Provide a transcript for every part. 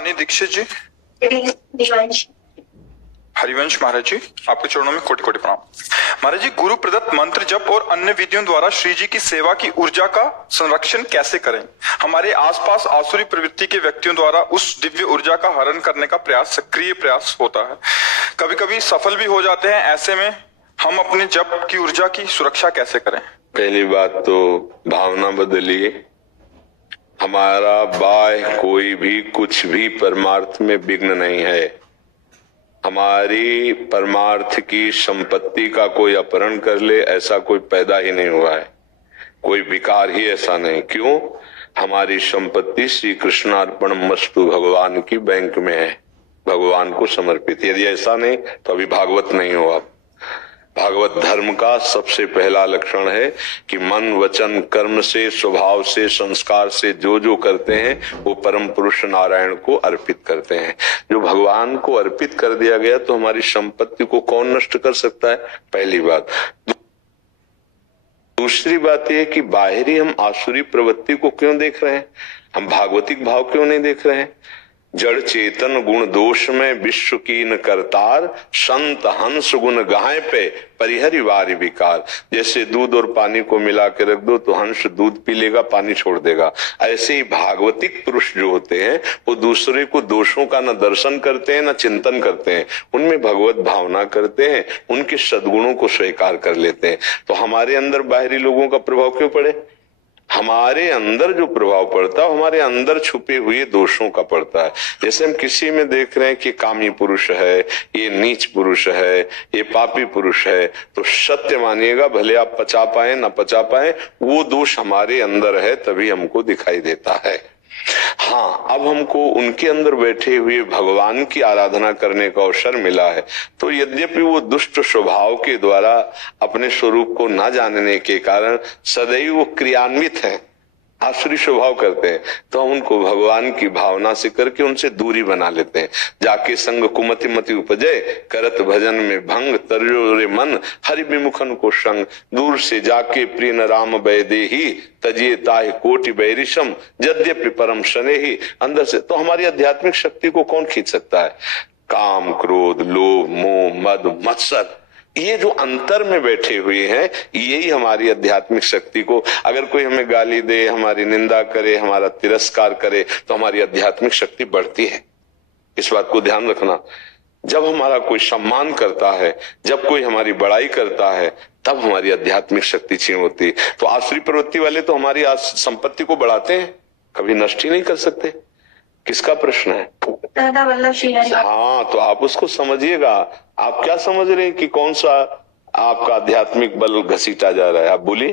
शिवानी दीक्षित जी, हरिवंश महाराज जी, आपके चरणों में कोटि कोटि प्रणाम। महाराज जी, गुरु प्रदत्त मंत्र जप और अन्य विधियों द्वारा श्री जी की सेवा की ऊर्जा का संरक्षण कैसे करें? हमारे आसपास आसुरी प्रवृत्ति के व्यक्तियों द्वारा उस दिव्य ऊर्जा का हरण करने का प्रयास, सक्रिय प्रयास होता है, कभी कभी सफल भी हो जाते हैं। ऐसे में हम अपने जप की ऊर्जा की सुरक्षा कैसे करें? पहली बात तो भावना बदलिए। हमारा बाह्य कोई भी कुछ भी परमार्थ में विघ्न नहीं है। हमारी परमार्थ की संपत्ति का कोई अपहरण कर ले, ऐसा कोई पैदा ही नहीं हुआ है, कोई विकार ही ऐसा नहीं। क्यों? हमारी संपत्ति श्री कृष्णार्पणमस्तु भगवान की बैंक में है, भगवान को समर्पित। यदि ऐसा नहीं तो अभी भागवत नहीं हो आप। भागवत धर्म का सबसे पहला लक्षण है कि मन वचन कर्म से, स्वभाव से, संस्कार से जो जो करते हैं वो परम पुरुष नारायण को अर्पित करते हैं। जो भगवान को अर्पित कर दिया गया तो हमारी संपत्ति को कौन नष्ट कर सकता है? पहली बात। दूसरी बात यह कि बाहरी हम आसुरी प्रवृत्ति को क्यों देख रहे हैं, हम भागवतिक भाव क्यों नहीं देख रहे हैं? जड़ चेतन गुण दोष में विश्व कीन करतार, संत हंस गुण गाय पे परिहरि वारि विकार। जैसे दूध और पानी को मिला के रख दो तो हंस दूध पी लेगा, पानी छोड़ देगा। ऐसे ही भागवतिक पुरुष जो होते हैं वो दूसरे को दोषों का न दर्शन करते हैं न चिंतन करते हैं, उनमें भगवत भावना करते हैं, उनके सद्गुणों को स्वीकार कर लेते हैं। तो हमारे अंदर बाहरी लोगों का प्रभाव क्यों पड़े? हमारे अंदर जो प्रभाव पड़ता है हमारे अंदर छुपे हुए दोषों का पड़ता है। जैसे हम किसी में देख रहे हैं कि कामी पुरुष है, ये नीच पुरुष है, ये पापी पुरुष है, तो सत्य मानिएगा, भले आप पचा पाए ना पचा पाए, वो दोष हमारे अंदर है, तभी हमको दिखाई देता है। हाँ, अब हमको उनके अंदर बैठे हुए भगवान की आराधना करने का अवसर मिला है, तो यद्यपि वो दुष्ट स्वभाव के द्वारा अपने स्वरूप को न जानने के कारण सदैव वो क्रियान्वित हैं, आसुरी स्वभाव करते हैं, तो हम उनको भगवान की भावना से करके उनसे दूरी बना लेते हैं। जाके संग कुमति मति उपजय, करत भजन में भंग, तरयो रे मन हरि विमुखन को संग। दूर से जाके प्रिय न राम वैदेही, तजिए ताहि कोटि बैरिशम, यद्यपि परम शने ही। अंदर से तो हमारी आध्यात्मिक शक्ति को कौन खींच सकता है? काम, क्रोध, लोभ, मोह, मद, मत्सर, ये जो अंतर में बैठे हुए हैं, यही हमारी आध्यात्मिक शक्ति को, अगर कोई हमें गाली दे, हमारी निंदा करे, हमारा तिरस्कार करे, तो हमारी आध्यात्मिक शक्ति बढ़ती है। इस बात को ध्यान रखना। जब हमारा कोई सम्मान करता है, जब कोई हमारी बड़ाई करता है, तब हमारी आध्यात्मिक शक्ति क्षीण होती है। तो आसुरी प्रवृत्ति वाले तो हमारी संपत्ति को बढ़ाते हैं, कभी नष्ट ही नहीं कर सकते। किसका प्रश्न है? दादा वल्लभ श्री हरि। हाँ, तो आप उसको समझिएगा। आप क्या समझ रहे हैं कि कौन सा आपका आध्यात्मिक बल घसीटा जा रहा है? आप बोलिए।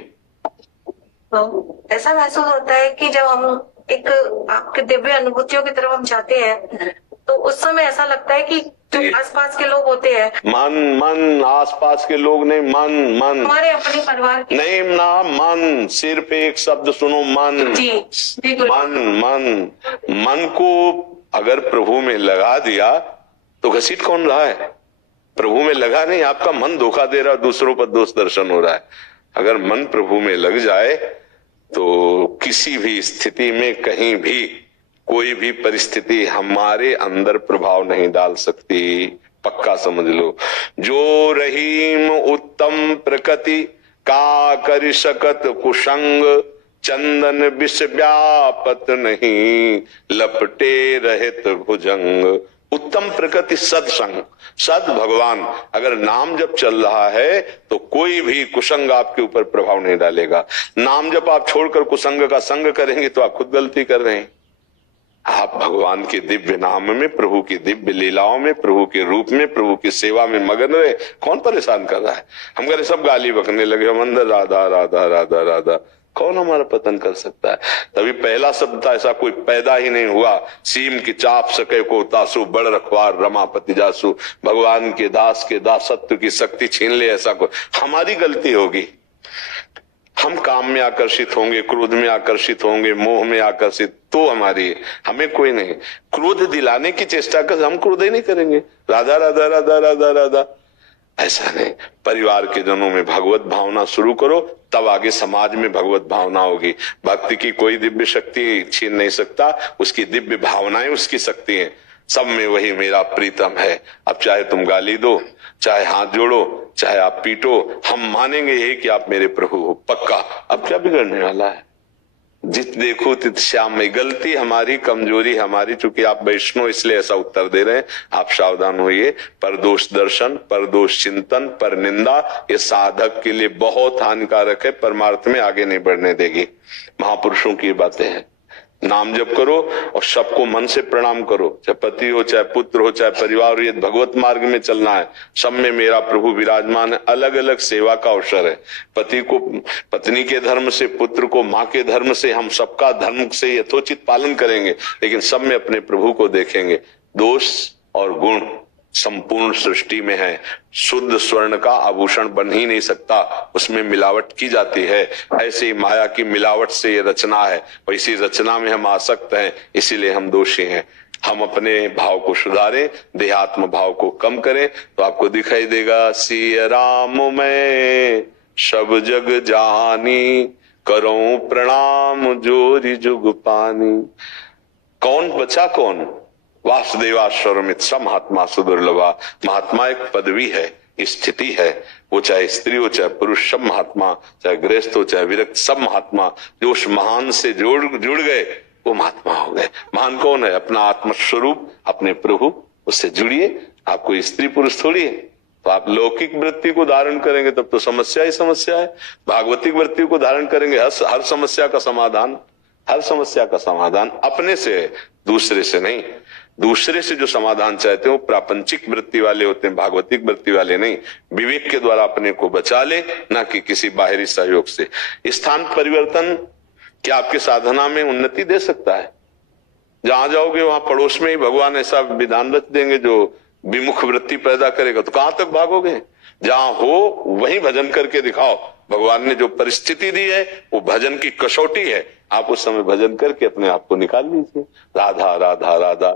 तो ऐसा महसूस होता है कि जब हम एक आपके दिव्य अनुभूतियों की तरफ हम जाते हैं, तो उस समय ऐसा लगता है कि जो आसपास के लोग होते हैं, मन आसपास के लोग नहीं, मन हमारे अपने परिवार के नहीं ना, मन, सिर्फ एक शब्द सुनो, मन जी, मन को अगर प्रभु में लगा दिया तो घसीट कौन रहा है? प्रभु में लगा नहीं, आपका मन धोखा दे रहा है, दूसरों पर दोष दर्शन हो रहा है। अगर मन प्रभु में लग जाए तो किसी भी स्थिति में, कहीं भी, कोई भी परिस्थिति हमारे अंदर प्रभाव नहीं डाल सकती। पक्का समझ लो। जो रहीम उत्तम प्रकृति का कर सकत कुसंग, चंदन विष व्यापत नहीं, लपटे रहित भुजंग। उत्तम प्रकृति सत्संग, सद भगवान, अगर नाम जब चल रहा है तो कोई भी कुसंग आपके ऊपर प्रभाव नहीं डालेगा। नाम जब आप छोड़कर कुसंग का संग करेंगे तो आप खुद गलती कर रहे हैं। आप भगवान के दिव्य नाम में, प्रभु की दिव्य लीलाओं में, प्रभु के रूप में, प्रभु की सेवा में मगन रहे। कौन परेशान कर रहा है? हम करे सब गाली बकने लगे, हम अंदर राधा राधा राधा राधा। कौन हमारा पतन कर सकता है? तभी पहला शब्द था, ऐसा कोई पैदा ही नहीं हुआ। सीम की चाप सके को तासु, बड़ रखवार रमापति जासु। भगवान के दास के दासत्व की शक्ति छीन ले, ऐसा कोई हमारी गलती होगी। हम काम में आकर्षित होंगे, क्रोध में आकर्षित होंगे, मोह में आकर्षित, तो हमारी, हमें कोई नहीं। क्रोध दिलाने की चेष्टा कर, हम क्रोध ही नहीं करेंगे। राधा राधा राधा राधा राधा। ऐसा नहीं। परिवार के जनों में भगवत भावना शुरू करो, तब आगे समाज में भगवत भावना होगी। भक्ति की कोई दिव्य शक्ति छीन नहीं सकता, उसकी दिव्य भावनाएं उसकी शक्ति है। सब में वही मेरा प्रीतम है। अब चाहे तुम गाली दो, चाहे हाथ जोड़ो, चाहे आप पीटो, हम मानेंगे यही कि आप मेरे प्रभु हो, पक्का। अब क्या बिगड़ने वाला है? जित देखो तित श्याम में। गलती हमारी, कमजोरी हमारी, चूंकि आप वैष्णव इसलिए ऐसा उत्तर दे रहे हैं। आप सावधान होइए। पर दोष दर्शन, पर दोष चिंतन, पर निंदा, ये साधक के लिए बहुत हानिकारक है, परमार्थ में आगे नहीं बढ़ने देगी। महापुरुषों की बातें हैं। नाम जप करो और सबको मन से प्रणाम करो, चाहे पति हो, चाहे पुत्र हो, चाहे परिवार हो। ये भगवत मार्ग में चलना है। सब में मेरा प्रभु विराजमान है। अलग अलग सेवा का अवसर है। पति को पत्नी के धर्म से, पुत्र को माँ के धर्म से, हम सबका धर्म से यथोचित पालन करेंगे, लेकिन सब में अपने प्रभु को देखेंगे। दोष और गुण संपूर्ण सृष्टि में है। शुद्ध स्वर्ण का आभूषण बन ही नहीं सकता, उसमें मिलावट की जाती है। ऐसे ही माया की मिलावट से ये रचना है, और इसी रचना में हम आसक्त हैं, इसीलिए हम दोषी हैं। हम अपने भाव को सुधारें, देहात्म भाव को कम करें, तो आपको दिखाई देगा सिय राम मैं सब जग जानी, करो प्रणाम जोरी जुग पानी। कौन बचा कौन? वासुदेवाश्वरमित स महात्मा सुदुर्लभा। महात्मा एक पदवी है, स्थिति है। वो चाहे स्त्री हो, चाहे पुरुष, सब महात्मा, चाहे गृहस्थ हो, चाहे विरक्त, सब महात्मा। जो उस महान से जुड़ गए वो महात्मा हो गए। महान कौन है? अपना आत्मस्वरूप, अपने प्रभु, उससे जुड़िए। आप कोई स्त्री पुरुष थोड़ी है। तो आप लौकिक वृत्ति को धारण करेंगे तब तो समस्या ही समस्या है। भागवतिक वृत्ति को धारण करेंगे, हर समस्या का समाधान, हर समस्या का समाधान अपने से है, दूसरे से नहीं। दूसरे से जो समाधान चाहते हैं वो प्रापंचिक वृत्ति वाले होते हैं, भागवतिक वृत्ति वाले नहीं। विवेक के द्वारा अपने को बचा ले, ना कि किसी बाहरी सहयोग से। स्थान परिवर्तन क्या आपके साधना में उन्नति दे सकता है? जहां जाओगे वहां पड़ोस में ही भगवान ऐसा विधान रच देंगे जो विमुख वृत्ति पैदा करेगा, तो कहां तक भागोगे? जहां हो वहीं भजन करके दिखाओ। भगवान ने जो परिस्थिति दी है वो भजन की कसौटी है। आप उस समय भजन करके अपने आप को निकाल लीजिए। राधा राधा राधा।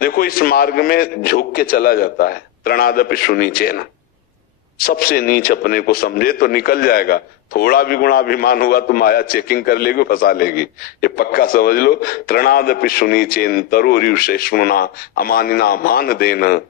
देखो इस मार्ग में झुक के चला जाता है। त्रणादपि सुनीचेन, सबसे नीच अपने को समझे तो निकल जाएगा। थोड़ा भी गुणाभिमान हुआ तो माया चेकिंग कर लेगी, फंसा लेगी। ये पक्का समझ लो। त्रणादपि सुनीचेन तरोरिव शेषुना अमानिना मान देन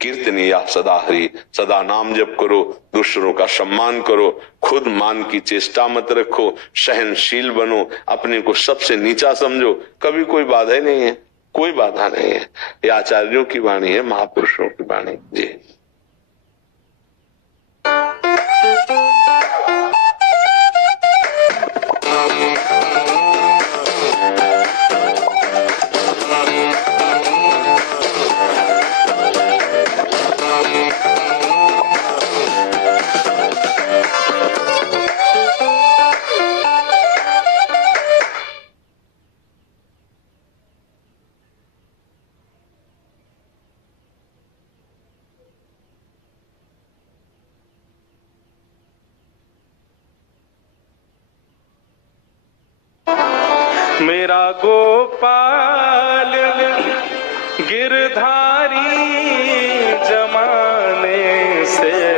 कीर्तनीया सदा हरि। सदा नाम जप करो, दूसरों का सम्मान करो, खुद मान की चेष्टा मत रखो, सहनशील बनो, अपने को सबसे नीचा समझो। कभी कोई बाधा ही नहीं है, कोई बाधा नहीं है। ये आचार्यों की वाणी है, महापुरुषों की वाणी जी। मेरा गोपाल गिरधारी जमाने से